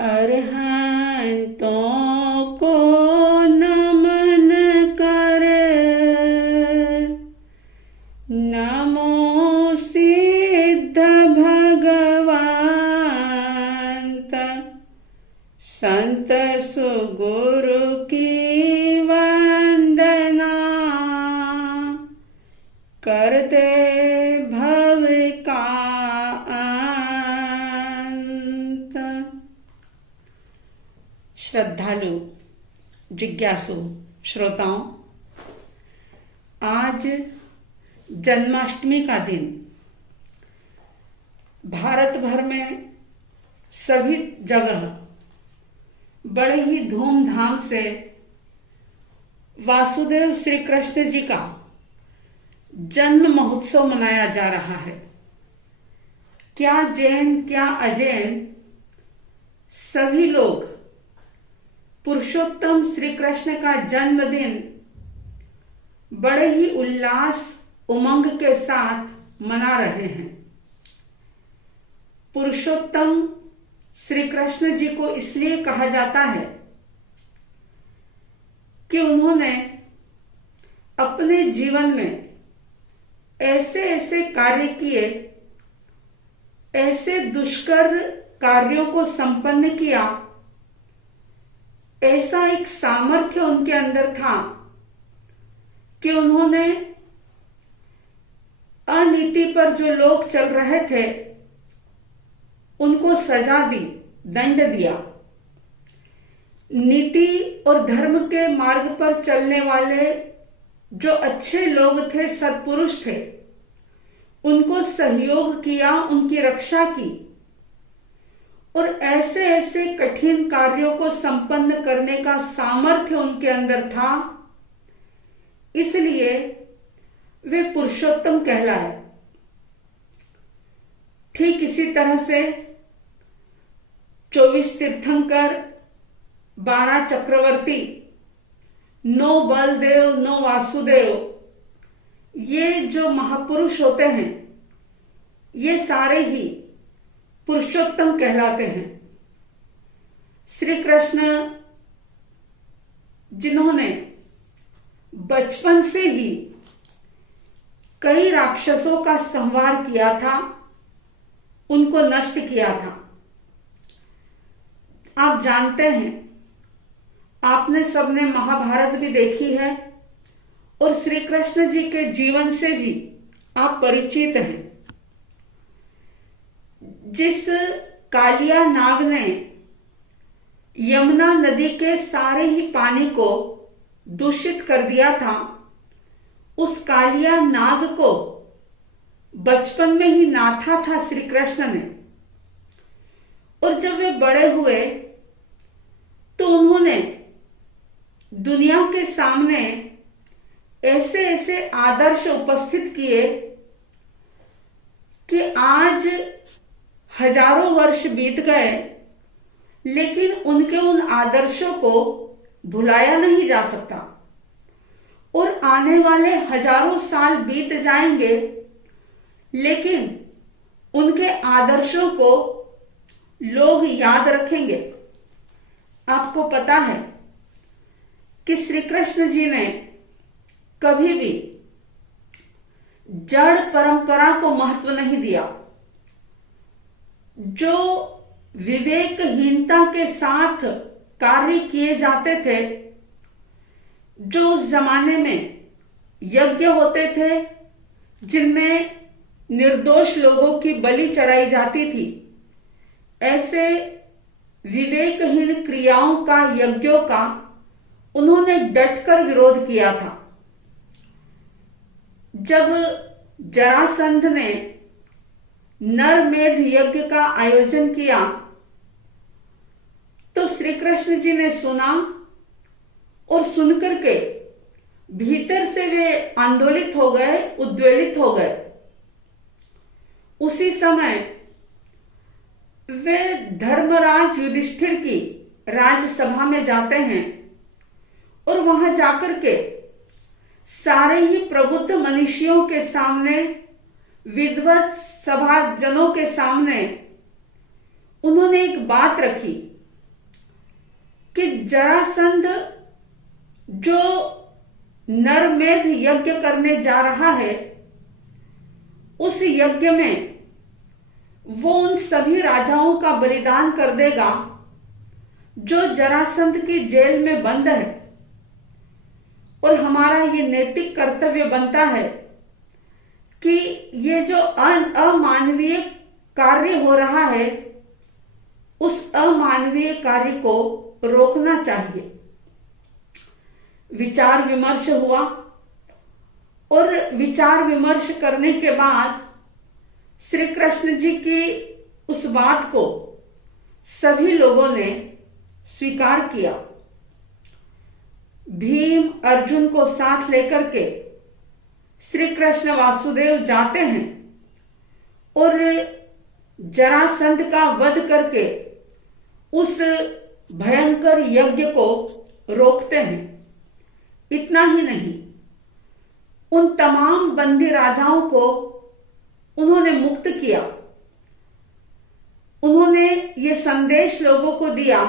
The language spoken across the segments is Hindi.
अरहंतों को नमन करे, नमो सिद्ध भगवंत संत सुगुरु की वंदना, करते भव का अंत। श्रद्धालु जिज्ञासु श्रोताओं, आज जन्माष्टमी का दिन भारत भर में सभी जगह बड़े ही धूमधाम से वासुदेव श्री कृष्ण जी का जन्म महोत्सव मनाया जा रहा है। क्या जैन क्या अजैन, सभी लोग पुरुषोत्तम श्री कृष्ण का जन्मदिन बड़े ही उल्लास उमंग के साथ मना रहे हैं। पुरुषोत्तम श्री कृष्ण जी को इसलिए कहा जाता है कि उन्होंने अपने जीवन में ऐसे ऐसे कार्य किए, ऐसे दुष्कर कार्यों को संपन्न किया, ऐसा एक सामर्थ्य उनके अंदर था कि उन्होंने अनीति पर जो लोग चल रहे थे उनको सजा दी, दंड दिया। नीति और धर्म के मार्ग पर चलने वाले जो अच्छे लोग थे, सत्पुरुष थे, उनको सहयोग किया, उनकी रक्षा की और ऐसे ऐसे कठिन कार्यों को संपन्न करने का सामर्थ्य उनके अंदर था, इसलिए वे पुरुषोत्तम कहलाए। ठीक इसी तरह से 24 तीर्थंकर, 12 चक्रवर्ती, 9 बलदेव, 9 वासुदेव, ये जो महापुरुष होते हैं, ये सारे ही पुरुषोत्तम कहलाते हैं। श्री कृष्ण जिन्होंने बचपन से ही कई राक्षसों का संहार किया था, उनको नष्ट किया था। आप जानते हैं, आपने सबने महाभारत भी देखी है और श्री कृष्ण जी के जीवन से भी आप परिचित हैं। जिस कालिया नाग ने यमुना नदी के सारे ही पानी को दूषित कर दिया था, उस कालिया नाग को बचपन में ही नाथा था श्री कृष्ण ने। और जब वे बड़े हुए तो उन्होंने दुनिया के सामने ऐसे ऐसे आदर्श उपस्थित किए कि आज हजारों वर्ष बीत गए, लेकिन उनके उन आदर्शों को भुलाया नहीं जा सकता और आने वाले हजारों साल बीत जाएंगे, लेकिन उनके आदर्शों को लोग याद रखेंगे। आपको पता है कि श्री कृष्ण जी ने कभी भी जड़ परंपरा को महत्व नहीं दिया। जो विवेकहीनता के साथ कार्य किए जाते थे, जो उस जमाने में यज्ञ होते थे जिनमें निर्दोष लोगों की बलि चढ़ाई जाती थी, ऐसे विवेकहीन क्रियाओं का, यज्ञों का उन्होंने डटकर विरोध किया था। जब जरासंध ने नरमेध यज्ञ का आयोजन किया तो श्री कृष्ण जी ने सुना और सुनकर के भीतर से वे आंदोलित हो गए, उद्वेलित हो गए। उसी समय वे धर्मराज युधिष्ठिर की राजसभा में जाते हैं और वहां जाकर के सारे ही प्रबुद्ध मनुष्यों के सामने, विद्वत सभाजनों के सामने उन्होंने एक बात रखी कि जरासंध जो नरमेध यज्ञ करने जा रहा है, उस यज्ञ में वो उन सभी राजाओं का बलिदान कर देगा जो जरासंध की जेल में बंद है। और हमारा ये नैतिक कर्तव्य बनता है कि ये जो अमानवीय कार्य हो रहा है, उस अमानवीय कार्य को रोकना चाहिए। विचार विमर्श हुआ और विचार विमर्श करने के बाद श्री कृष्ण जी की उस बात को सभी लोगों ने स्वीकार किया। भीम अर्जुन को साथ लेकर के श्री कृष्ण वासुदेव जाते हैं और जरासंध का वध करके उस भयंकर यज्ञ को रोकते हैं। इतना ही नहीं, उन तमाम बंदी राजाओं को उन्होंने मुक्त किया। उन्होंने ये संदेश लोगों को दिया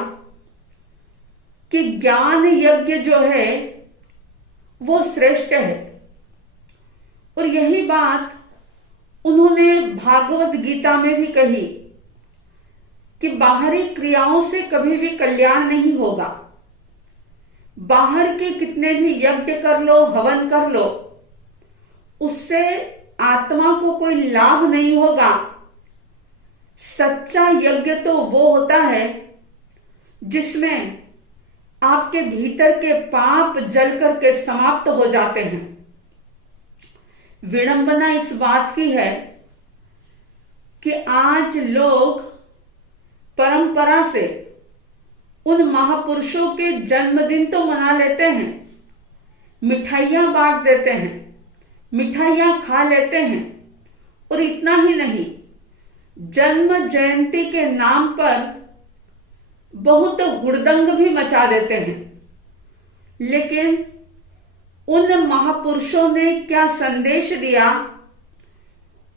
कि ज्ञान यज्ञ जो है वो श्रेष्ठ है। और यही बात उन्होंने भागवत गीता में भी कही कि बाहरी क्रियाओं से कभी भी कल्याण नहीं होगा। बाहर के कितने भी यज्ञ कर लो, हवन कर लो, उससे आत्मा को कोई लाभ नहीं होगा। सच्चा यज्ञ तो वो होता है जिसमें आपके भीतर के पाप जल करके समाप्त हो जाते हैं। विडंबना इस बात की है कि आज लोग परंपरा से उन महापुरुषों के जन्मदिन तो मना लेते हैं, मिठाइयां बांट देते हैं, मिठाइयां खा लेते हैं, और इतना ही नहीं, जन्म जयंती के नाम पर बहुत हुड़दंग भी मचा देते हैं। लेकिन उन महापुरुषों ने क्या संदेश दिया,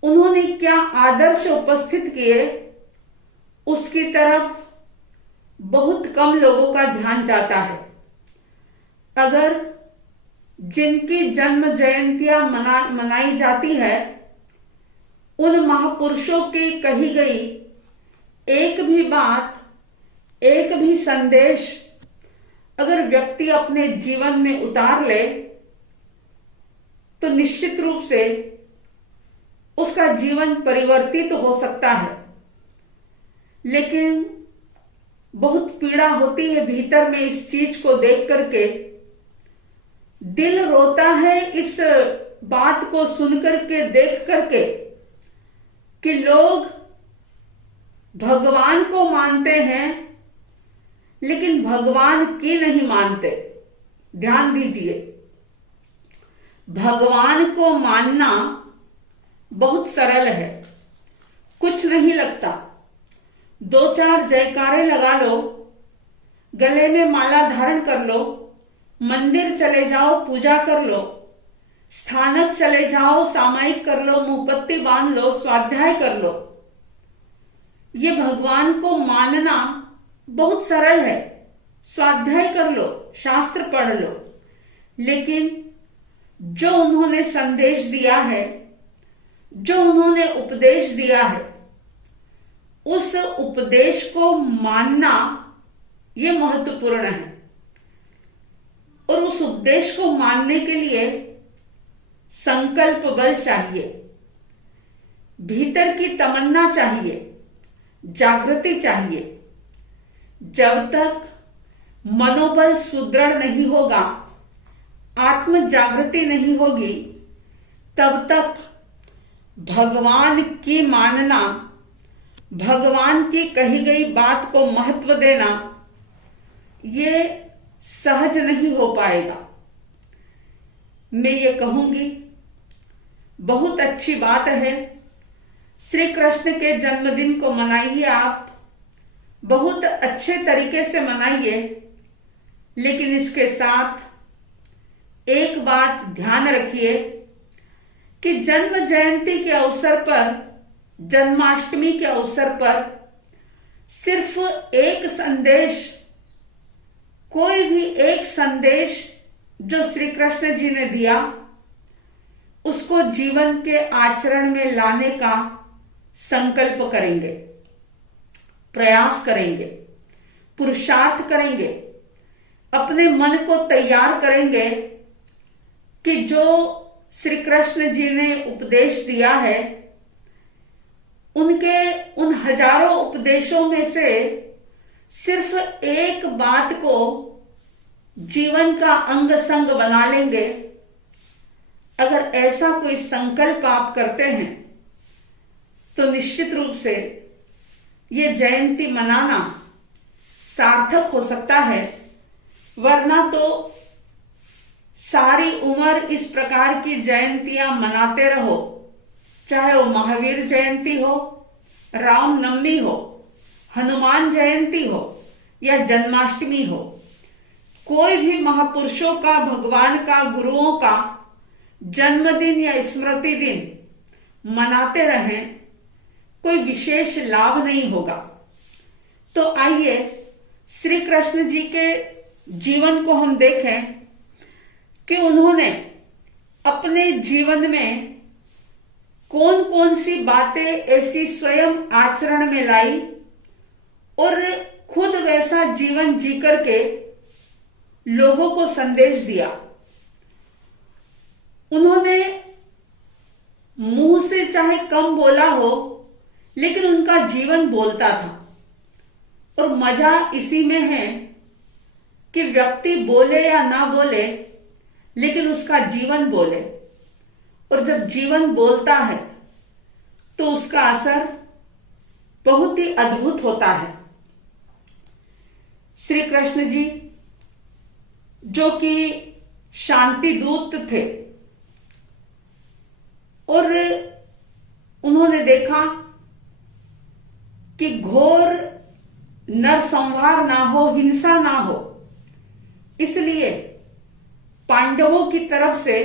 उन्होंने क्या आदर्श उपस्थित किए, उसकी तरफ बहुत कम लोगों का ध्यान जाता है। अगर जिनकी जन्म जयंतियां मनाई जाती है, उन महापुरुषों की कही गई एक भी बात, एक भी संदेश अगर व्यक्ति अपने जीवन में उतार ले तो निश्चित रूप से उसका जीवन परिवर्तित हो सकता है। लेकिन बहुत पीड़ा होती है भीतर में इस चीज को देख करके। दिल रोता है इस बात को सुन करके, देख करके, कि लोग भगवान को मानते हैं लेकिन भगवान की नहीं मानते। ध्यान दीजिए, भगवान को मानना बहुत सरल है, कुछ नहीं लगता। 2-4 जयकारे लगा लो, गले में माला धारण कर लो, मंदिर चले जाओ, पूजा कर लो, स्थानक चले जाओ, सामायिक कर लो, मुंहपत्ती बांध लो, स्वाध्याय कर लो। ये भगवान को मानना बहुत सरल है। स्वाध्याय कर लो, शास्त्र पढ़ लो, लेकिन जो उन्होंने संदेश दिया है, जो उन्होंने उपदेश दिया है, उस उपदेश को मानना ये महत्वपूर्ण है। और उस उपदेश को मानने के लिए संकल्प बल चाहिए, भीतर की तमन्ना चाहिए, जागृति चाहिए। जब तक मनोबल सुदृढ़ नहीं होगा, आत्म जागृति नहीं होगी, तब तक भगवान की मानना, भगवान की कही गई बात को महत्व देना, ये सहज नहीं हो पाएगा। मैं ये कहूंगी, बहुत अच्छी बात है, श्री कृष्ण के जन्मदिन को मनाइए, आप बहुत अच्छे तरीके से मनाइए। लेकिन इसके साथ एक बात ध्यान रखिए कि जन्म जयंती के अवसर पर, जन्माष्टमी के अवसर पर सिर्फ एक संदेश कोई भी एक संदेश जो श्री कृष्ण जी ने दिया उसको जीवन के आचरण में लाने का संकल्प करेंगे, प्रयास करेंगे, पुरुषार्थ करेंगे, अपने मन को तैयार करेंगे कि जो श्री कृष्ण जी ने उपदेश दिया है उनके उन हजारों उपदेशों में से सिर्फ एक बात को जीवन का अंग संग बना लेंगे। अगर ऐसा कोई संकल्प आप करते हैं तो निश्चित रूप से ये जयंती मनाना सार्थक हो सकता है, वरना तो सारी उम्र इस प्रकार की जयंतियां मनाते रहो, चाहे वो महावीर जयंती हो, रामनवमी हो, हनुमान जयंती हो या जन्माष्टमी हो। कोई भी महापुरुषों का, भगवान का, गुरुओं का जन्मदिन या स्मृति दिन मनाते रहें, कोई विशेष लाभ नहीं होगा। तो आइए श्री कृष्ण जी के जीवन को हम देखें कि उन्होंने अपने जीवन में कौन कौन सी बातें ऐसी स्वयं आचरण में लाई और खुद वैसा जीवन जी करके लोगों को संदेश दिया। उन्होंने मुंह से चाहे कम बोला हो, लेकिन उनका जीवन बोलता था। और मजा इसी में है कि व्यक्ति बोले या ना बोले, लेकिन उसका जीवन बोले। और जब जीवन बोलता है तो उसका असर बहुत ही अद्भुत होता है। श्री कृष्ण जी जो कि शांति दूत थे और उन्होंने देखा कि घोर नरसंहार ना हो, हिंसा ना हो, इसलिए पांडवों की तरफ से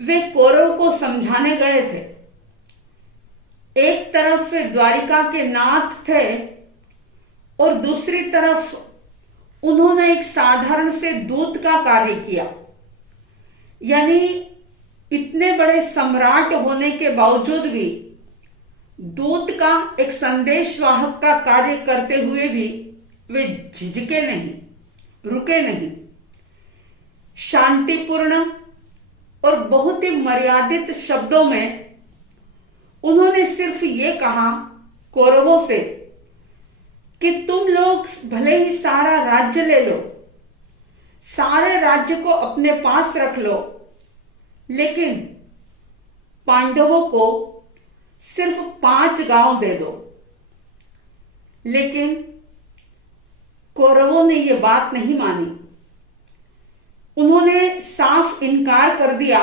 वे कौरव को समझाने गए थे। एक तरफ वे द्वारिका के नाथ थे और दूसरी तरफ उन्होंने एक साधारण से दूत का कार्य किया। यानी इतने बड़े सम्राट होने के बावजूद भी दूत का, एक संदेशवाहक का कार्य करते हुए भी वे झिझके नहीं, रुके नहीं। शांतिपूर्ण और बहुत ही मर्यादित शब्दों में उन्होंने सिर्फ ये कहा कौरवों से कि तुम लोग भले ही सारा राज्य ले लो, सारे राज्य को अपने पास रख लो, लेकिन पांडवों को सिर्फ 5 गांव दे दो। लेकिन कौरवों ने यह बात नहीं मानी। उन्होंने साफ इनकार कर दिया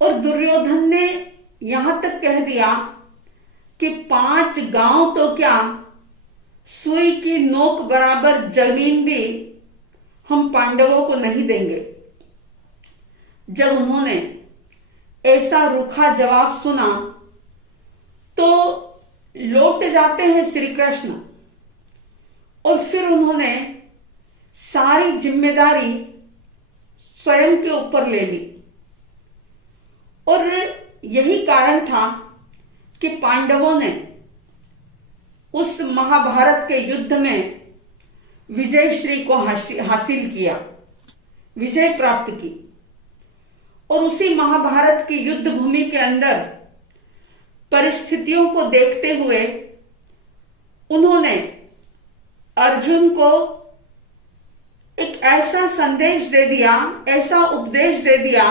और दुर्योधन ने यहां तक कह दिया कि 5 गांव तो क्या, सुई की नोक बराबर जमीन भी हम पांडवों को नहीं देंगे। जब उन्होंने ऐसा रूखा जवाब सुना तो लौट जाते हैं श्री कृष्ण और फिर उन्होंने सारी जिम्मेदारी स्वयं के ऊपर ले ली। और यही कारण था कि पांडवों ने उस महाभारत के युद्ध में विजय श्री को हासिल किया, विजय प्राप्त की। और उसी महाभारत की युद्ध भूमि के अंदर परिस्थितियों को देखते हुए उन्होंने अर्जुन को एक ऐसा संदेश दे दिया, ऐसा उपदेश दे दिया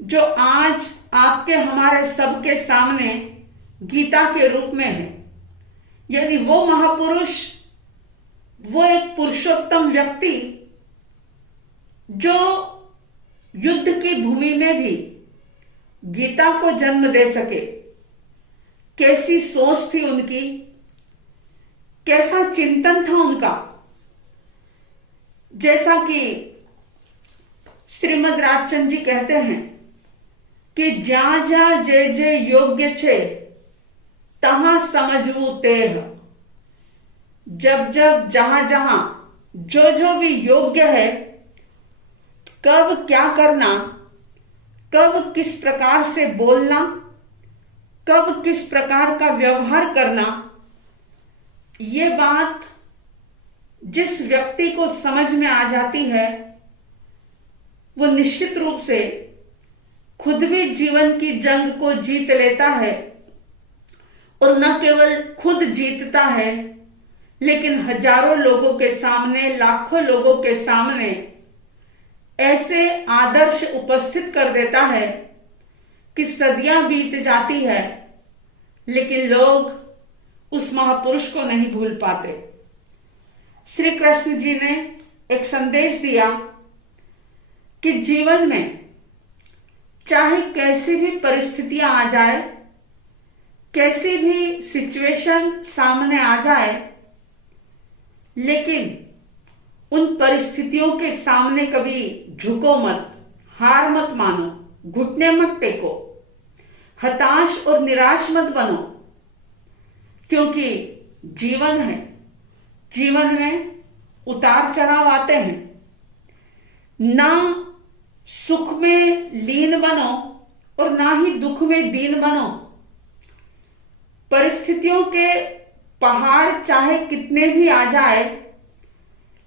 जो आज आपके हमारे सबके सामने गीता के रूप में है। यानी वो महापुरुष, वो एक पुरुषोत्तम व्यक्ति जो युद्ध की भूमि में भी गीता को जन्म दे सके। कैसी सोच थी उनकी, कैसा चिंतन था उनका। जैसा कि श्रीमद् राजचंद्र जी कहते हैं कि ज्યાં જ્યાં જે જે યોગ્ય છે तहां समझवू तेह। जब जब जहां जहां जो जो भी योग्य है, कब क्या करना, कब किस प्रकार से बोलना, कब किस प्रकार का व्यवहार करना, ये बात जिस व्यक्ति को समझ में आ जाती है वो निश्चित रूप से खुद भी जीवन की जंग को जीत लेता है, और न केवल खुद जीतता है लेकिन हजारों लोगों के सामने, लाखों लोगों के सामने ऐसे आदर्श उपस्थित कर देता है कि सदियां बीत जाती है लेकिन लोग उस महापुरुष को नहीं भूल पाते। श्री कृष्ण जी ने एक संदेश दिया कि जीवन में चाहे कैसी भी परिस्थितियां आ जाए, कैसी भी सिचुएशन सामने आ जाए, लेकिन उन परिस्थितियों के सामने कभी झुको मत, हार मत मानो, घुटने मत टेको, हताश और निराश मत बनो, क्योंकि जीवन है, जीवन में उतार चढ़ाव आते हैं। ना सुख में लीन बनो और ना ही दुख में दीन बनो। परिस्थितियों के पहाड़ चाहे कितने भी आ जाए,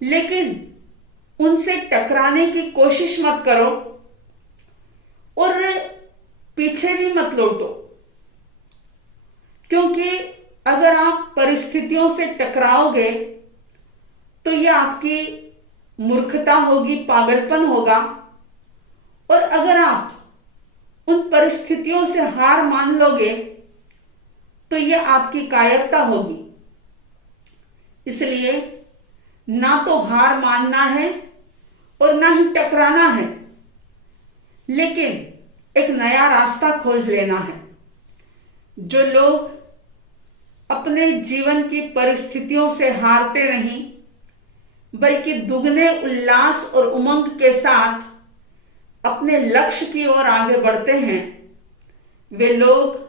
लेकिन उनसे टकराने की कोशिश मत करो और पीछे भी मत लौटो, क्योंकि अगर आप परिस्थितियों से टकराओगे तो यह आपकी मूर्खता होगी, पागलपन होगा, और अगर आप उन परिस्थितियों से हार मान लोगे तो यह आपकी कायरता होगी। इसलिए ना तो हार मानना है और ना ही टकराना है, लेकिन एक नया रास्ता खोज लेना है। जो लोग अपने जीवन की परिस्थितियों से हारते नहीं बल्कि दुगने उल्लास और उमंग के साथ अपने लक्ष्य की ओर आगे बढ़ते हैं, वे लोग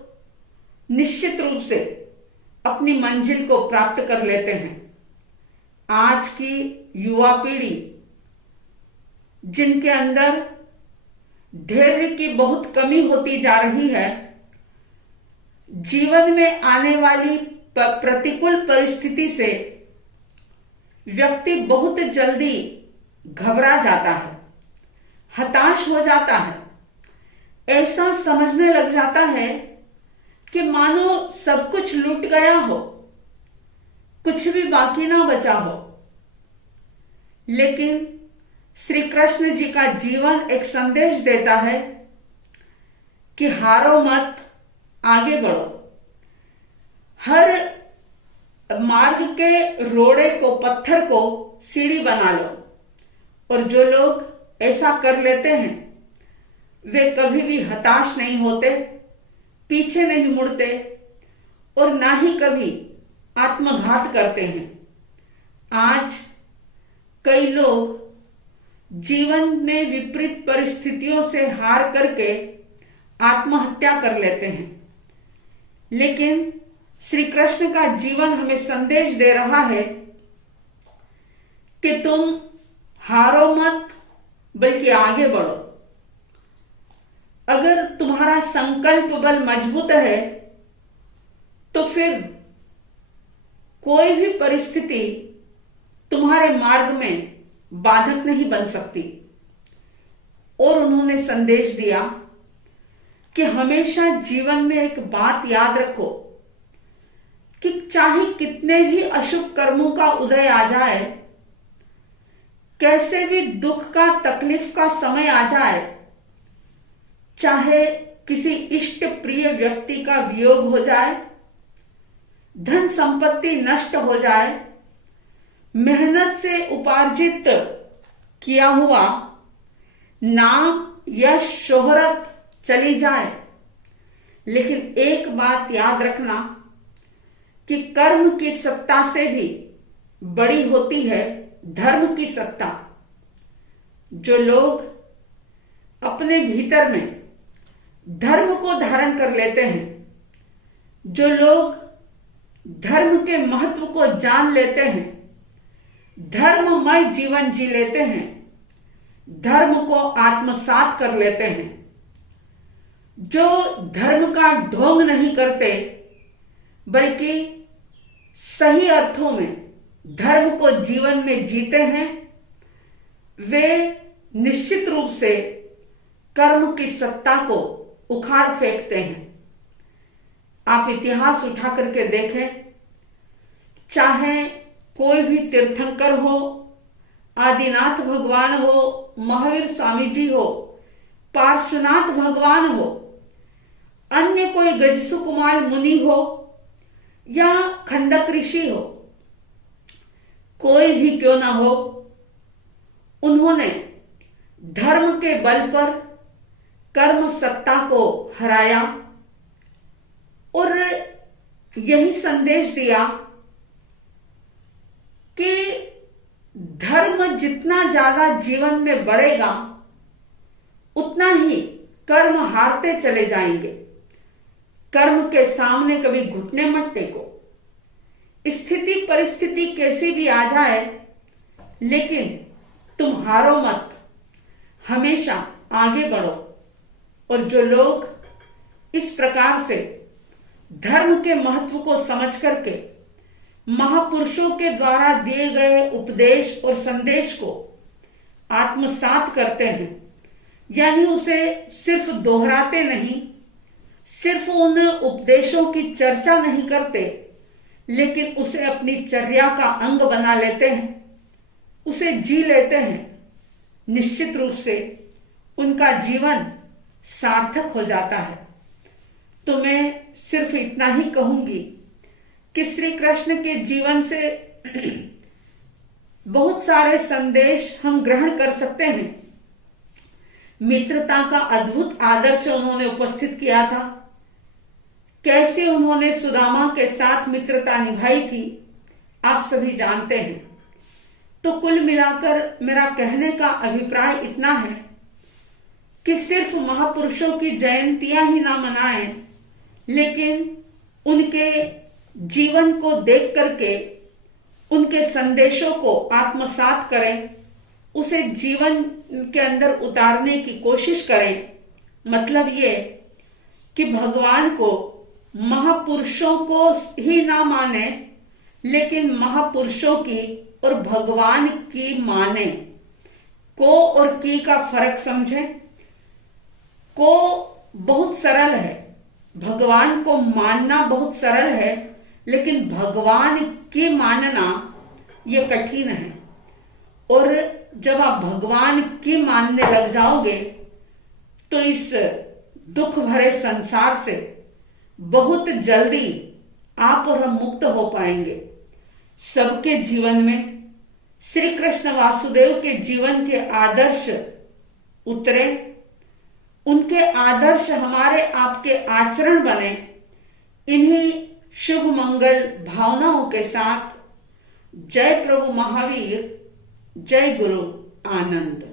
निश्चित रूप से अपनी मंजिल को प्राप्त कर लेते हैं। आज की युवा पीढ़ी, जिनके अंदर धैर्य की बहुत कमी होती जा रही है, जीवन में आने वाली प्रतिकूल परिस्थिति से व्यक्ति बहुत जल्दी घबरा जाता है, हताश हो जाता है, ऐसा समझने लग जाता है कि मानो सब कुछ लूट गया हो, कुछ भी बाकी ना बचा हो। लेकिन श्री कृष्ण जी का जीवन एक संदेश देता है कि हारो मत, आगे बढ़ो। हर मार्ग के रोड़े को, पत्थर को सीढ़ी बना लो, और जो लोग ऐसा कर लेते हैं वे कभी भी हताश नहीं होते, पीछे नहीं मुड़ते और ना ही कभी आत्मघात करते हैं। आज कई लोग जीवन में विपरीत परिस्थितियों से हार करके आत्महत्या कर लेते हैं, लेकिन श्री कृष्ण का जीवन हमें संदेश दे रहा है कि तुम हारो मत बल्कि आगे बढ़ो। अगर तुम्हारा संकल्प बल मजबूत है तो फिर कोई भी परिस्थिति तुम्हारे मार्ग में बाधक नहीं बन सकती। और उन्होंने संदेश दिया कि हमेशा जीवन में एक बात याद रखो कि चाहे कितने भी अशुभ कर्मों का उदय आ जाए, कैसे भी दुख का, तकलीफ का समय आ जाए, चाहे किसी इष्ट प्रिय व्यक्ति का वियोग हो जाए, धन संपत्ति नष्ट हो जाए, मेहनत से उपार्जित किया हुआ नाम, यश, शोहरत चली जाए, लेकिन एक बात याद रखना कि कर्म की सत्ता से भी बड़ी होती है धर्म की सत्ता। जो लोग अपने भीतर में धर्म को धारण कर लेते हैं, जो लोग धर्म के महत्व को जान लेते हैं, धर्ममय जीवन जी लेते हैं, धर्म को आत्मसात कर लेते हैं, जो धर्म का ढोंग नहीं करते बल्कि सही अर्थों में धर्म को जीवन में जीते हैं, वे निश्चित रूप से कर्म की सत्ता को उखाड़ फेंकते हैं। आप इतिहास उठा करके देखें, चाहे कोई भी तीर्थंकर हो, आदिनाथ भगवान हो, महावीर स्वामी जी हो, पार्श्वनाथ भगवान हो, अन्य कोई गजसुकुमार मुनि हो या खंडक ऋषि हो, कोई भी क्यों ना हो, उन्होंने धर्म के बल पर कर्म सत्ता को हराया और यही संदेश दिया कि धर्म जितना ज्यादा जीवन में बढ़ेगा उतना ही कर्म हारते चले जाएंगे। कर्म के सामने कभी घुटने मत टेको। स्थिति परिस्थिति कैसी भी आ जाए, लेकिन तुम हारो मत, हमेशा आगे बढ़ो। और जो लोग इस प्रकार से धर्म के महत्व को समझ करके महापुरुषों के द्वारा दिए गए उपदेश और संदेश को आत्मसात करते हैं, यानी उसे सिर्फ दोहराते नहीं, सिर्फ उन उपदेशों की चर्चा नहीं करते, लेकिन उसे अपनी चर्या का अंग बना लेते हैं, उसे जी लेते हैं, निश्चित रूप से उनका जीवन सार्थक हो जाता है। तो मैं सिर्फ इतना ही कहूंगी कि श्री कृष्ण के जीवन से बहुत सारे संदेश हम ग्रहण कर सकते हैं। मित्रता का अद्भुत आदर्श उन्होंने उपस्थित किया था। कैसे उन्होंने सुदामा के साथ मित्रता निभाई थी, आप सभी जानते हैं। तो कुल मिलाकर मेरा कहने का अभिप्राय इतना है कि सिर्फ महापुरुषों की जयंतियां ही ना मनाएं, लेकिन उनके जीवन को देख करके उनके संदेशों को आत्मसात करें, उसे जीवन के अंदर उतारने की कोशिश करें। मतलब ये कि भगवान को महापुरुषों को ही ना माने, लेकिन महापुरुषों की और भगवान की माने। को और की का फर्क समझें। को बहुत सरल है, भगवान को मानना बहुत सरल है, लेकिन भगवान की मानना ये कठिन है। और जब आप भगवान की मानने लग जाओगे तो इस दुख भरे संसार से बहुत जल्दी आप और हम मुक्त हो पाएंगे। सबके जीवन में श्री कृष्ण वासुदेव के जीवन के आदर्श उतरे, उनके आदर्श हमारे आपके आचरण बने। इन्हीं शुभ मंगल भावनाओं के साथ जय प्रभु महावीर, जय गुरु आनंद।